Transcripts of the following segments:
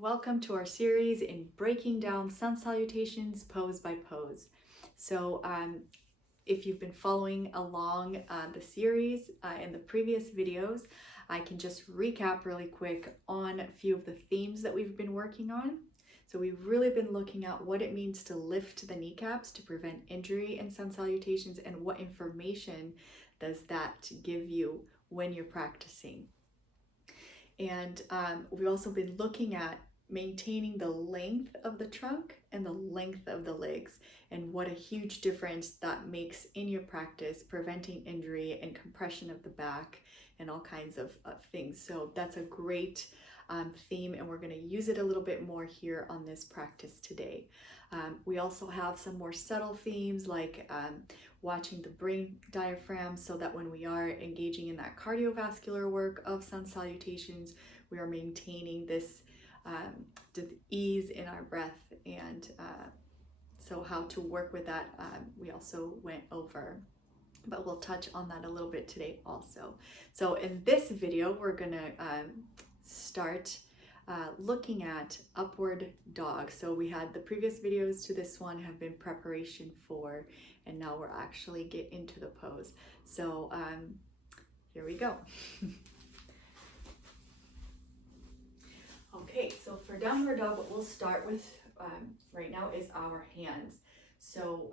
Welcome to our series in breaking down sun salutations pose by pose. So, if you've been following along the series in the previous videos, I can just recap really quick on a few of the themes that we've been working on. So we've really been looking at what it means to lift the kneecaps to prevent injury in sun salutations and what information does that give you when you're practicing. And we've also been looking at maintaining the length of the trunk and the length of the legs, and what a huge difference that makes in your practice, preventing injury and compression of the back and all kinds of things. So that's a great theme, and we're going to use it a little bit more here on this practice today. We also have some more subtle themes like watching the brain diaphragm, so that when we are engaging in that cardiovascular work of sun salutations, we are maintaining this ease in our breath. And so how to work with that, we also went over, but we'll touch on that a little bit today also. So in this video, we're gonna start looking at upward dog. So we had the previous videos to this one have been preparation for, and now we're actually get into the pose. So here we go. Okay, so for downward dog, what we'll start with right now is our hands. So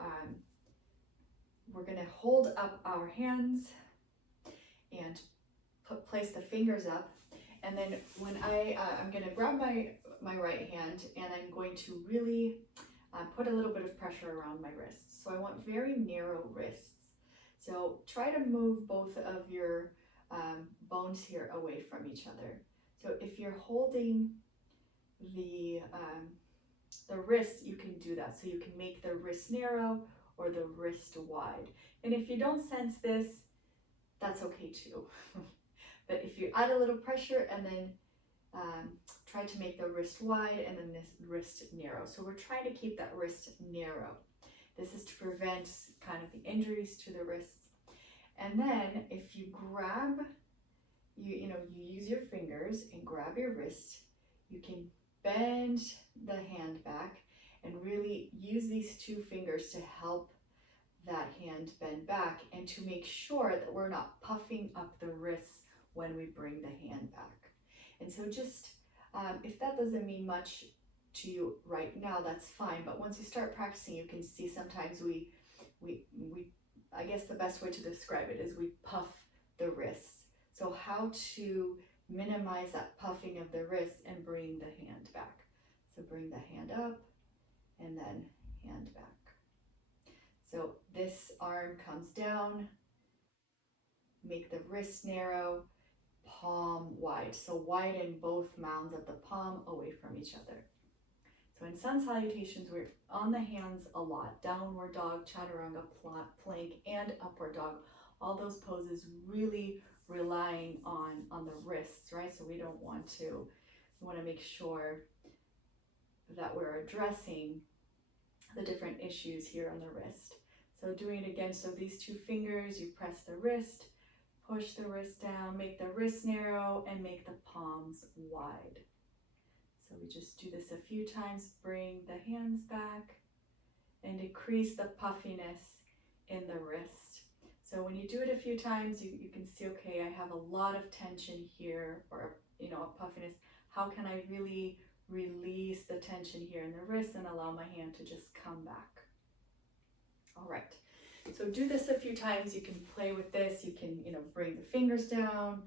we're gonna hold up our hands and place the fingers up. And then when I'm gonna grab my right hand, and I'm going to really put a little bit of pressure around my wrists. So I want very narrow wrists. So try to move both of your bones here away from each other. So if you're holding the wrist, you can do that. So you can make the wrist narrow or the wrist wide. And if you don't sense this, that's okay too. But if you add a little pressure and then try to make the wrist wide and then this wrist narrow. So we're trying to keep that wrist narrow. This is to prevent kind of the injuries to the wrists. And then if you grab, you use your fingers and grab your wrist, you can bend the hand back and really use these two fingers to help that hand bend back, and to make sure that we're not puffing up the wrists when we bring the hand back. And so just, if that doesn't mean much to you right now, that's fine. But once you start practicing, you can see sometimes we I guess the best way to describe it is we puff the wrists. So how to minimize that puffing of the wrists and bring the hand back. So bring the hand up and then hand back. So this arm comes down, make the wrist narrow, palm wide. So widen both mounds of the palm away from each other. So in sun salutations, we're on the hands a lot. Downward dog, chaturanga, plank, and upward dog. All those poses really relying on the wrists, right? So we want to make sure that we're addressing the different issues here on the wrist. So doing it again, so these two fingers, you press the wrist, push the wrist down, make the wrist narrow, and make the palms wide. So we just do this a few times, bring the hands back, and decrease the puffiness in the wrist. So when you do it a few times, you can see, okay, I have a lot of tension here, or a puffiness. How can I really release the tension here in the wrist and allow my hand to just come back? All right, so do this a few times. You can play with this. You can, bring the fingers down.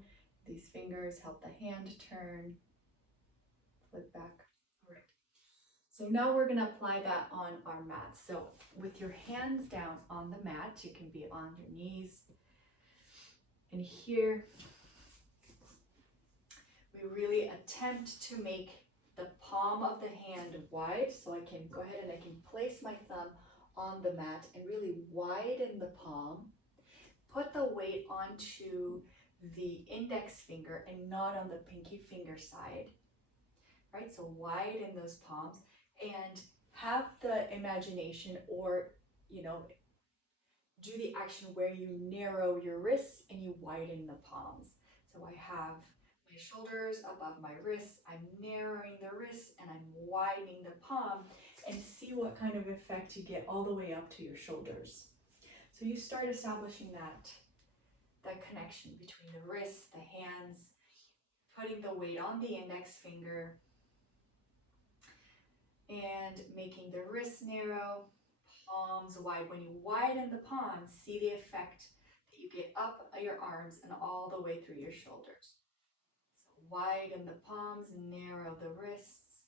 These fingers help the hand turn, flip back. All right, so now we're gonna apply that on our mat. So with your hands down on the mat, you can be on your knees. And here, we really attempt to make the palm of the hand wide. So I can go ahead and I can place my thumb on the mat and really widen the palm. Put the weight onto the index finger and not on the pinky finger side, right? So widen those palms and have the imagination, or, do the action where you narrow your wrists and you widen the palms. So I have my shoulders above my wrists. I'm narrowing the the wrist and I'm widening the palm, and see what kind of effect you get all the way up to your shoulders. So you start establishing that connection between the wrists, the hands, putting the weight on the index finger, and making the wrists narrow, palms wide. When you widen the palms, see the effect that you get up your arms and all the way through your shoulders. So widen the palms, narrow the wrists,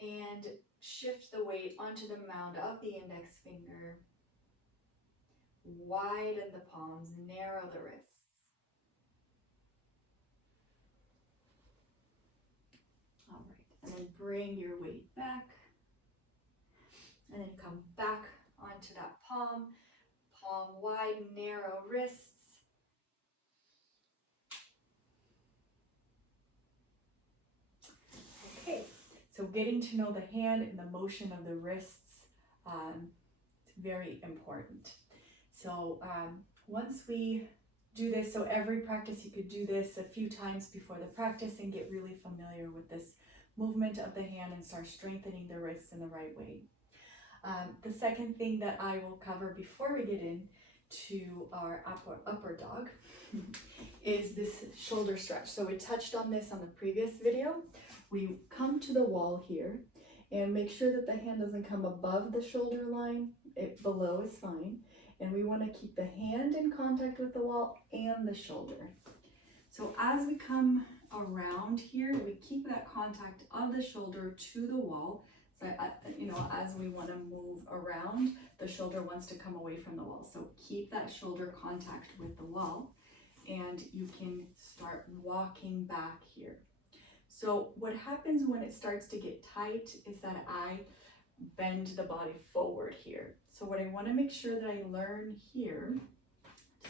and shift the weight onto the mound of the index finger. Widen the palms, narrow the wrists. All right, and then bring your weight back. And then come back onto that palm, palm wide, narrow wrists. Okay, so getting to know the hand and the motion of the wrists, it's very important. So once we do this, so every practice you could do this a few times before the practice and get really familiar with this movement of the hand and start strengthening the wrists in the right way. The second thing that I will cover before we get into our upper dog is this shoulder stretch. So we touched on this on the previous video. We come to the wall here and make sure that the hand doesn't come above the shoulder line. Below is fine. And we want to keep the hand in contact with the wall and the shoulder. So as we come around here, we keep that contact of the shoulder to the wall. So, as we want to move around, the shoulder wants to come away from the wall. So keep that shoulder contact with the wall, and you can start walking back here. So what happens when it starts to get tight is that I bend the body forward here. So what I want to make sure that I learn here,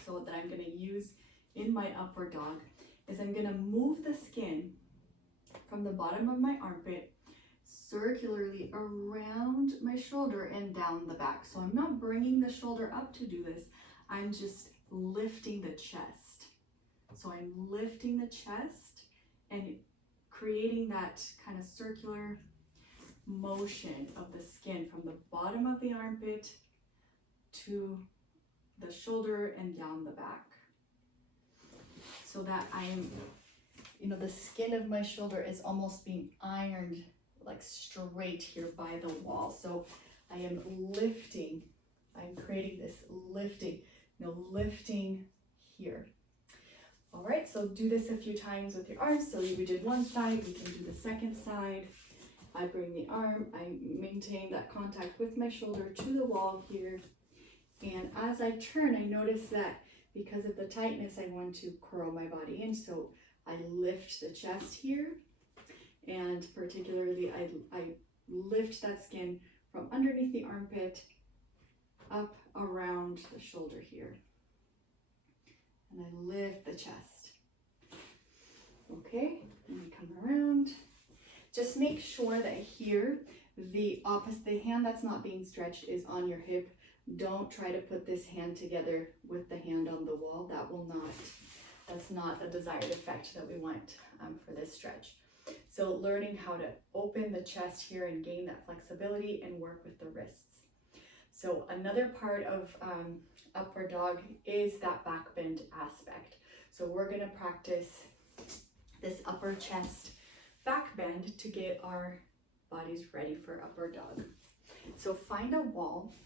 so that I'm going to use in my upward dog, is I'm going to move the skin from the bottom of my armpit circularly around my shoulder and down the back. So I'm not bringing the shoulder up to do this. I'm just lifting the chest. So I'm lifting the chest and creating that kind of circular motion of the skin from the bottom of the armpit to the shoulder and down the back. So that I am, the skin of my shoulder is almost being ironed like straight here by the wall. So I am lifting, I'm creating this lifting, lifting here. All right, so do this a few times with your arms. So we did one side, we can do the second side. I bring the arm, I maintain that contact with my shoulder to the wall here. And as I turn, I notice that because of the tightness, I want to curl my body in. So I lift the chest here. And particularly, I lift that skin from underneath the armpit up around the shoulder here. And I lift the chest. Okay, and we come around. Just make sure that here, the hand that's not being stretched is on your hip. Don't try to put this hand together with the hand on the wall. That's not the desired effect that we want for this stretch. So learning how to open the chest here and gain that flexibility and work with the wrists. So another part of upward dog is that back bend aspect. So we're going to practice this upper chest back bend to get our bodies ready for upward dog. So find a wall,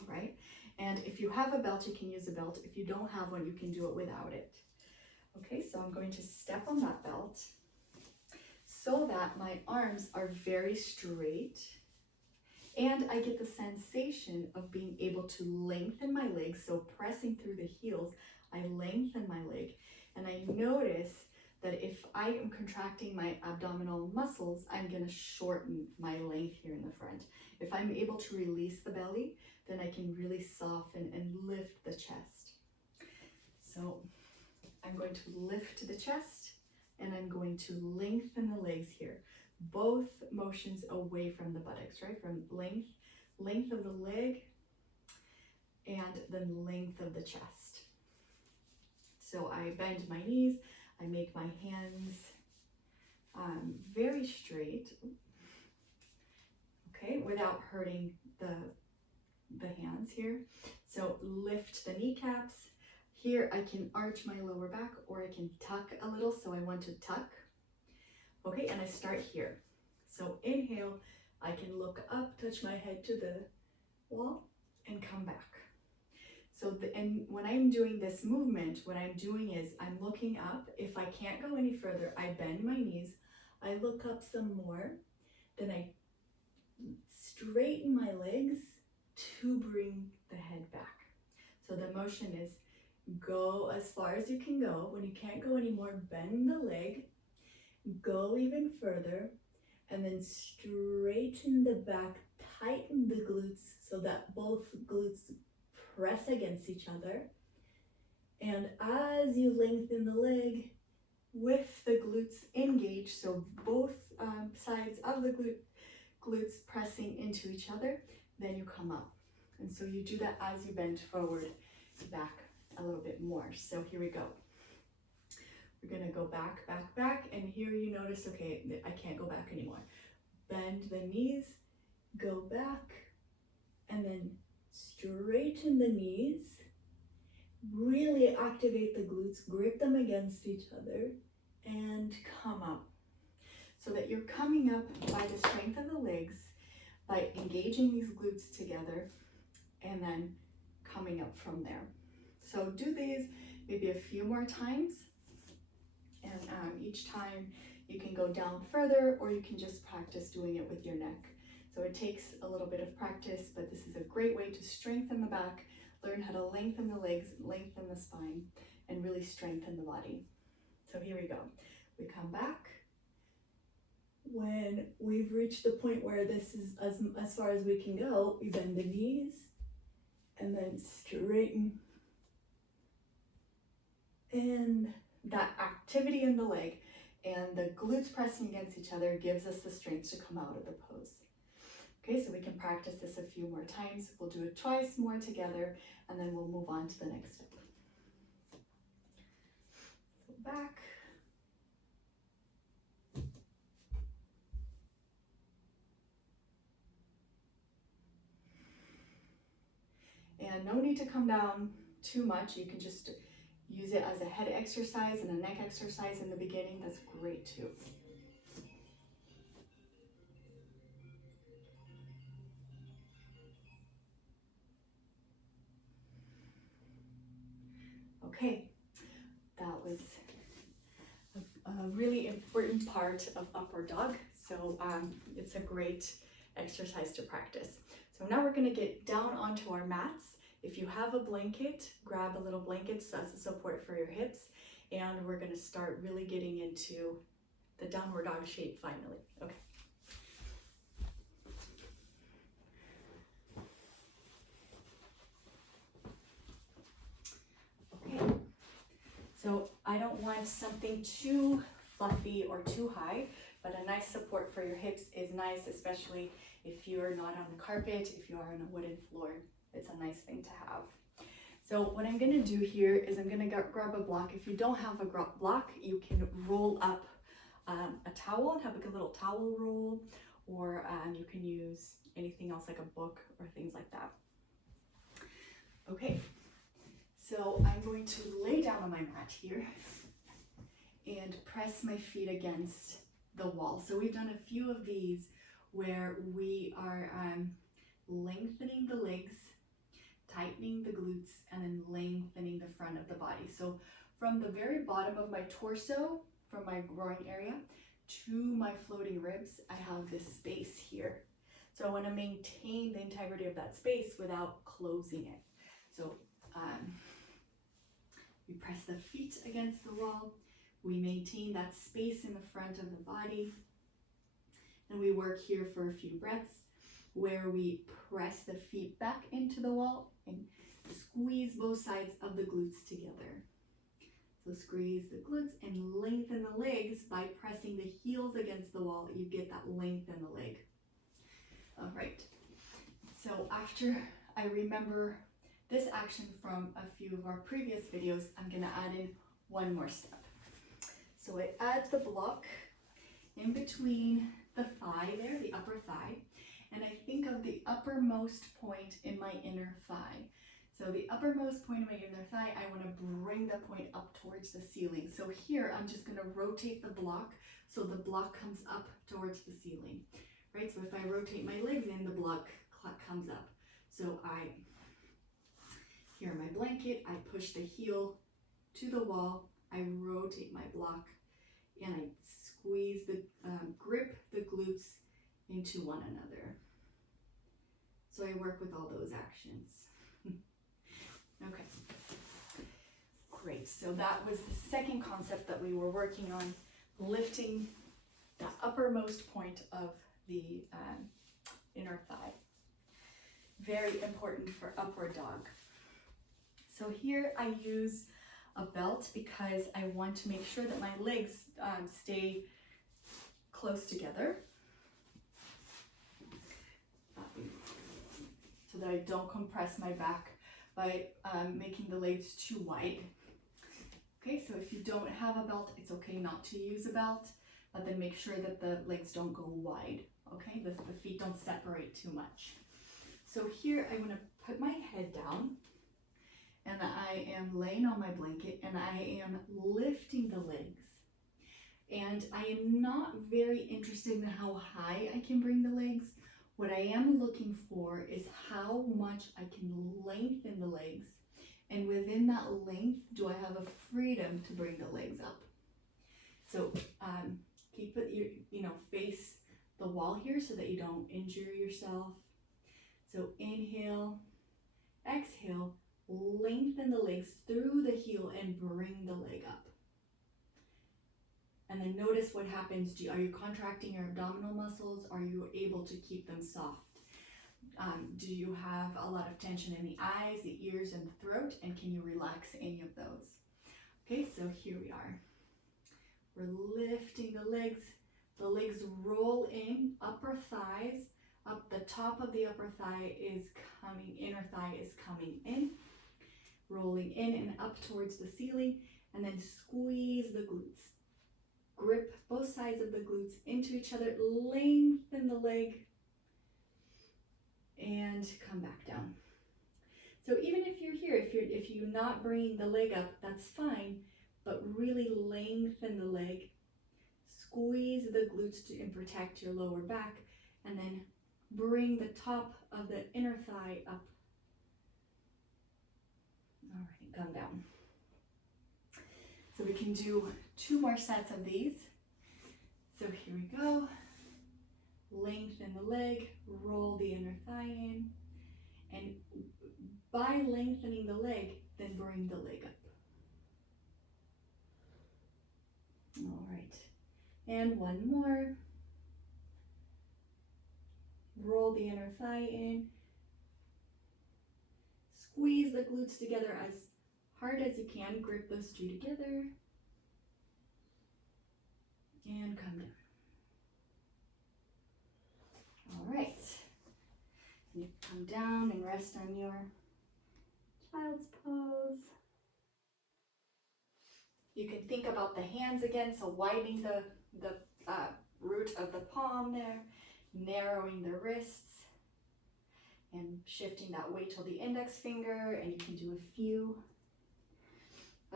all right? And if you have a belt, you can use a belt. If you don't have one, you can do it without it. Okay, so I'm going to step on that belt so that my arms are very straight and I get the sensation of being able to lengthen my legs. So pressing through the heels, I lengthen my leg, and I notice that if I am contracting my abdominal muscles, I'm going to shorten my length here in the front. If I'm able to release the belly, then I can really soften and lift the chest. So I'm going to lift the chest and I'm going to lengthen the legs here. Both motions away from the buttocks, right? From length of the leg and then length of the chest. So I bend my knees, I make my hands really straight. Okay, without hurting the hands here. So lift the kneecaps. Here I can arch my lower back, or I can tuck a little, so I want to tuck. Okay, and I start here. So inhale, I can look up, touch my head to the wall, and come back. So and when I'm doing this movement, what I'm doing is I'm looking up. If I can't go any further, I bend my knees, I look up some more, then I straighten my legs to bring the head back. So the motion is go as far as you can go. When you can't go anymore, bend the leg, go even further, and then straighten the back, tighten the glutes so that both glutes press against each other. And as you lengthen the leg with the glutes engaged, so both sides of the glutes pressing into each other, then you come up. And so you do that as you bend forward, back a little bit more. So here we go. We're gonna go back, back, back, and here you notice, okay, I can't go back anymore. Bend the knees, go back, and then straighten the knees, really activate the glutes, grip them against each other, and come up. So that you're coming up by the strength of the legs, by engaging these glutes together, and then coming up from there. So do these maybe a few more times, and each time you can go down further, or you can just practice doing it with your neck. So it takes a little bit of practice, but this is a great way to strengthen the back, learn how to lengthen the legs, lengthen the spine, and really strengthen the body. So here we go. We come back. When we've reached the point where this is as far as we can go, we bend the knees and then straighten. And that activity in the leg and the glutes pressing against each other gives us the strength to come out of the pose. Okay, so we can practice this a few more times. We'll do it twice more together, and then we'll move on to the next step. So back. And no need to come down too much. You can just use it as a head exercise and a neck exercise in the beginning. That's great too. Okay, that was a really important part of upward dog. So it's a great exercise to practice. So now we're going to get down onto our mats. If you have a blanket, grab a little blanket so as a support for your hips. And we're going to start really getting into the downward dog shape finally. Okay. Okay. So I don't want something too fluffy or too high, but a nice support for your hips is nice, especially if you're not on the carpet, if you are on a wooden floor. It's a nice thing to have. So what I'm gonna do here is I'm gonna grab a block. If you don't have a block, you can roll up a towel and have like a little towel roll, or you can use anything else like a book or things like that. Okay, so I'm going to lay down on my mat here and press my feet against the wall. So we've done a few of these where we are lengthening the legs, tightening the glutes, and then lengthening the front of the body. So from the very bottom of my torso, from my groin area to my floating ribs, I have this space here. So I want to maintain the integrity of that space without closing it. So we press the feet against the wall, we maintain that space in the front of the body, and we work here for a few breaths where we press the feet back into the wall and squeeze both sides of the glutes together. So squeeze the glutes and lengthen the legs by pressing the heels against the wall. You get that length in the leg. All right. So after I remember this action from a few of our previous videos, I'm gonna add in one more step. So I add the block in between the thigh there, the upper thigh, and I think of the uppermost point in my inner thigh. So the uppermost point of my inner thigh, I want to bring the point up towards the ceiling. So here, I'm just going to rotate the block so the block comes up towards the ceiling, right? So if I rotate my legs in, the block comes up. So here on my blanket, I push the heel to the wall, I rotate my block, and I squeeze grip the glutes into one another. So I work with all those actions. Okay, great. So that was the second concept that we were working on, lifting the uppermost point of the inner thigh. Very important for upward dog. So here I use a belt because I want to make sure that my legs stay close together, so that I don't compress my back by making the legs too wide. Okay, so if you don't have a belt, it's okay not to use a belt, but then make sure that the legs don't go wide, okay? The feet don't separate too much. So here I'm gonna put my head down, and I am laying on my blanket, and I am lifting the legs. And I am not very interested in how high I can bring the legs. What I am looking for is how much I can lengthen the legs. And within that length, do I have a freedom to bring the legs up? So keep it, face the wall here so that you don't injure yourself. So inhale, exhale, lengthen the legs through the heel and bring the leg up. And then notice what happens. Are you contracting your abdominal muscles? Are you able to keep them soft? Do you have a lot of tension in the eyes, the ears, and the throat? And can you relax any of those? Okay, so here we are. We're lifting the legs. The legs roll in, upper thighs, up the top of the upper thigh is coming, inner thigh is coming in, rolling in and up towards the ceiling, and then squeeze the glutes. Grip both sides of the glutes into each other, lengthen the leg, and come back down. So even if you're here, if you're not bringing the leg up, that's fine, but really lengthen the leg, squeeze the glutes and protect your lower back, and then bring the top of the inner thigh up. All right, come down. So we can do 2 more sets of these. So here we go. Lengthen the leg, roll the inner thigh in, and by lengthening the leg, then bring the leg up. All right, and 1 more. Roll the inner thigh in, squeeze the glutes together as hard as you can, grip those 2 together, and come down. All right, you come down and rest on your child's pose. You can think about the hands again, so widening the root of the palm there, narrowing the wrists, and shifting that weight to the index finger, and you can do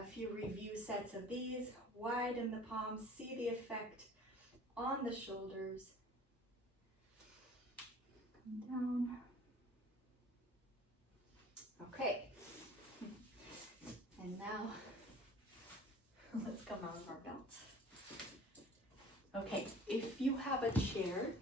a few review sets of these. Widen the palms, see the effect on the shoulders. Come down. Okay. And now, let's come out of our belt. Okay, if you have a chair,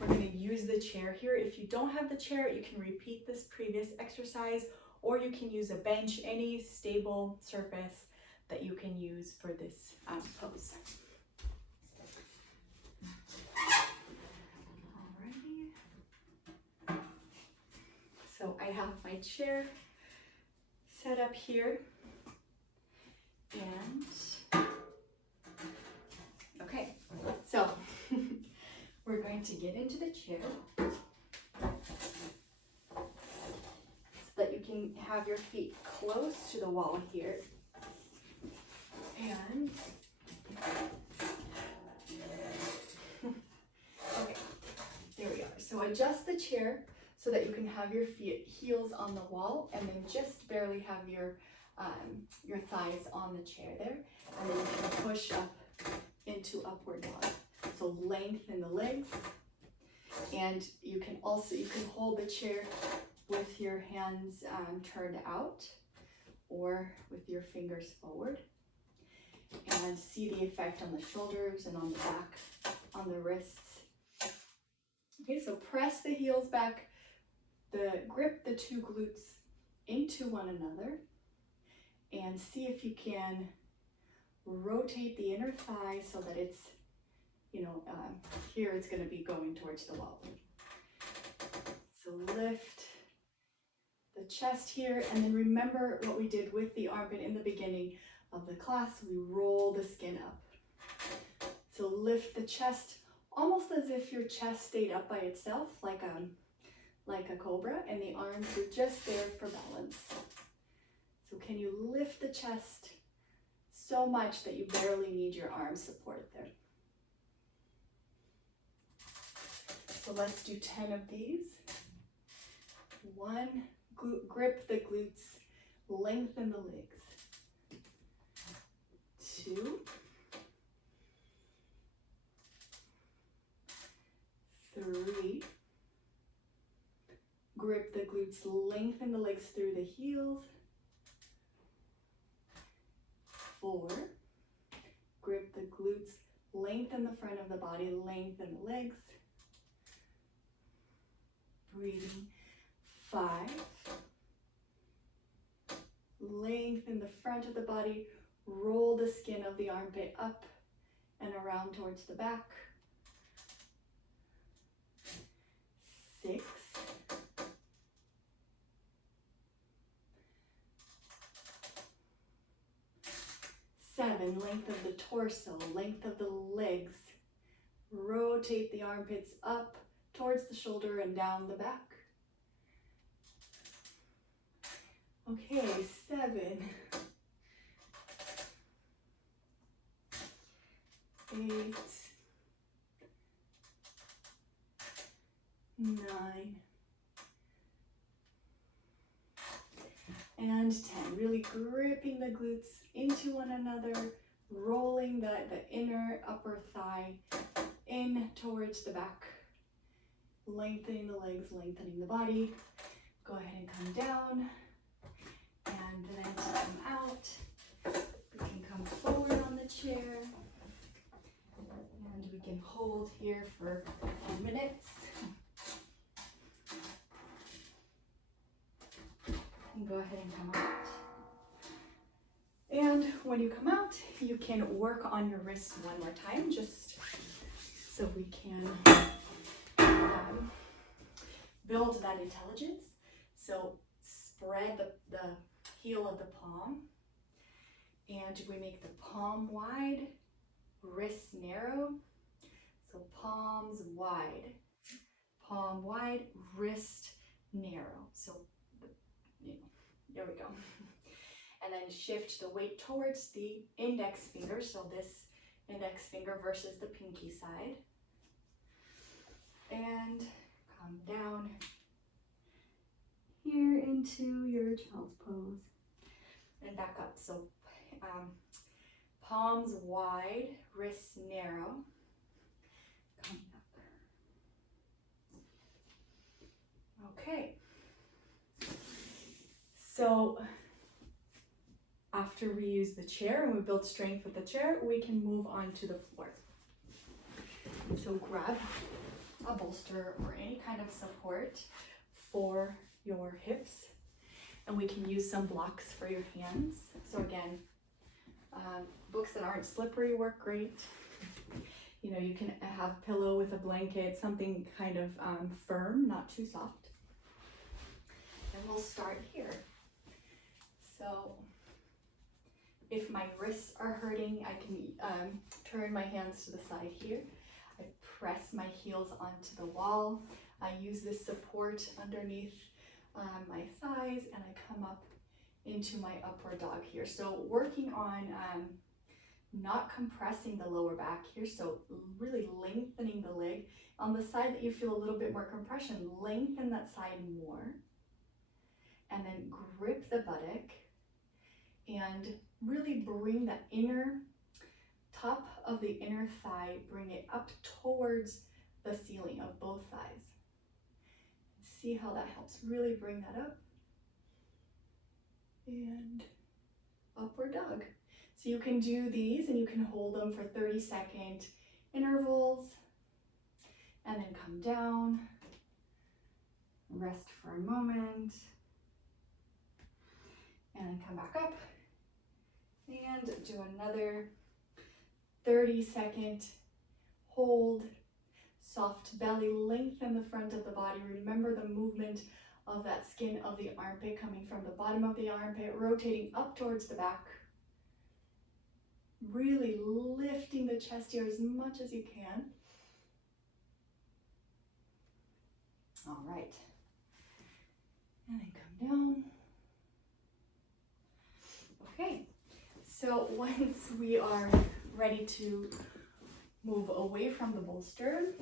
we're going to use the chair here. If you don't have the chair, you can repeat this previous exercise, or you can use a bench, any stable surface that you can use for this pose. Alrighty. So I have my chair set up here, and okay, so we're going to get into the chair so that you can have your feet close to the wall here. And adjust the chair so that you can have your heels on the wall, and then just barely have your thighs on the chair there. And then you can push up into upward dog. So lengthen the legs. And you can hold the chair with your hands turned out or with your fingers forward, and see the effect on the shoulders and on the back, on the wrists. Okay, so press the heels back, grip the two glutes into one another, and see if you can rotate the inner thigh so that it's, here it's going to be going towards the wall. So lift the chest here, and then remember what we did with the armpit in the beginning of the class. We roll the skin up. So lift the chest almost as if your chest stayed up by itself, like a cobra, and the arms are just there for balance. So can you lift the chest so much that you barely need your arm support there? So let's do 10 of these. 1, grip the glutes, lengthen the legs. 2, 3, grip the glutes, lengthen the legs through the heels. 4, grip the glutes, lengthen the front of the body, lengthen the legs. Breathing. 5, lengthen the front of the body, roll the skin of the armpit up and around towards the back. 6, 7, length of the torso, length of the legs. Rotate the armpits up towards the shoulder and down the back. Okay, 7, 8, 9, and 10. Really gripping the glutes into one another, rolling the inner upper thigh in towards the back, lengthening the legs, lengthening the body. Go ahead and come down. And then come out. We can come forward on the chair. And we can hold here for a few minutes. And go ahead and come out. And when you come out, you can work on your wrists one more time, just so we can build that intelligence. So spread the heel of the palm, and we make the palm wide, wrists narrow. So palm wide, wrist narrow. So, there we go. And then shift the weight towards the index finger. So this index finger versus the pinky side. And come down here into your child's pose. And back up. So palms wide, wrists narrow. Coming up. Okay. So after we use the chair and we build strength with the chair, we can move on to the floor. So grab a bolster or any kind of support for your hips, and we can use some blocks for your hands. So again, books that aren't slippery work great. You can have a pillow with a blanket, something kind of firm, not too soft. And we'll start here. So if my wrists are hurting, I can turn my hands to the side here. I press my heels onto the wall. I use this support underneath my thighs, and I come up into my upward dog here. So working on not compressing the lower back here, so really lengthening the leg, on the side that you feel a little bit more compression, lengthen that side more. And then grip the buttock and really bring that inner top of the inner thigh, bring it up towards the ceiling of both thighs. See how that helps really bring that up. And upward dog. So you can do these and you can hold them for 30-second intervals and then come down, rest for a moment, and then come back up and do another 30-second hold. Soft belly, lengthen the front of the body. Remember the movement of that skin of the armpit coming from the bottom of the armpit, rotating up towards the back. Really lifting the chest here as much as you can. All right. And then come down. Okay. So once we are ready to move away from the bolster,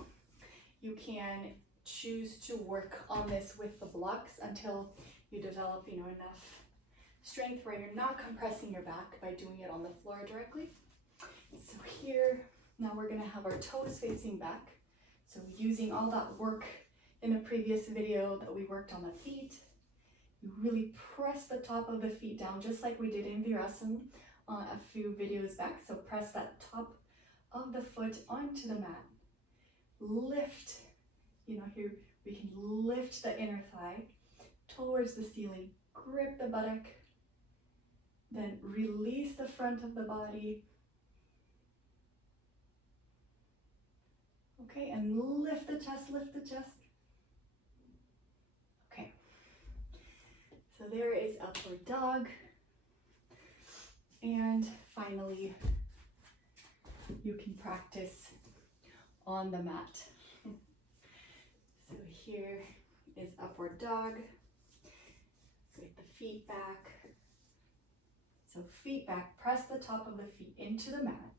you can choose to work on this with the blocks until you develop, enough strength where you're not compressing your back by doing it on the floor directly. So here, now we're gonna have our toes facing back. So using all that work in the previous video that we worked on the feet, you really press the top of the feet down just like we did in Virasana a few videos back. So press that top of the foot onto the mat. Lift, here we can lift the inner thigh towards the ceiling. Grip the buttock. Then release the front of the body. Okay, and lift the chest, lift the chest. Okay. So there is upward dog. And finally, you can practice on the mat. So here is upward dog with the feet back. So feet back, press the top of the feet into the mat.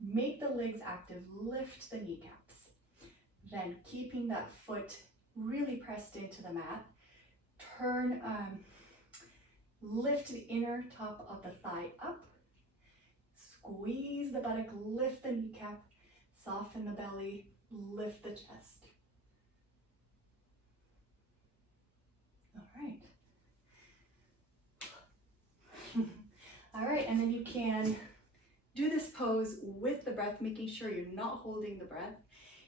Make the legs active, lift the kneecaps. Then keeping that foot really pressed into the mat, turn, lift the inner top of the thigh up. Squeeze the buttock, lift the kneecap, soften the belly, lift the chest. All right. All right, and then you can do this pose with the breath, making sure you're not holding the breath,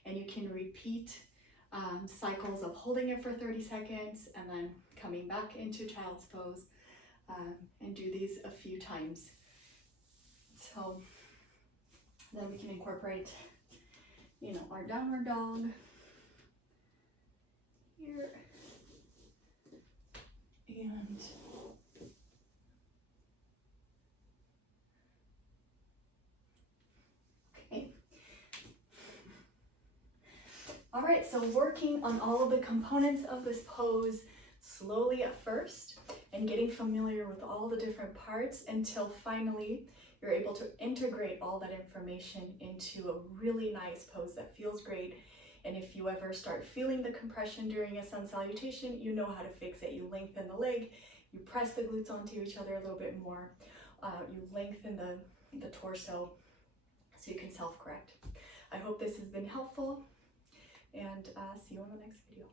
and you can repeat cycles of holding it for 30 seconds and then coming back into child's pose and do these a few times. So then we can incorporate, our downward dog here and okay. All right, so working on all of the components of this pose slowly at first and getting familiar with all the different parts until finally you're able to integrate all that information into a really nice pose that feels great. And if you ever start feeling the compression during a sun salutation, you know how to fix it. You lengthen the leg, you press the glutes onto each other a little bit more, you lengthen the torso so you can self-correct. I hope this has been helpful, and see you on the next video.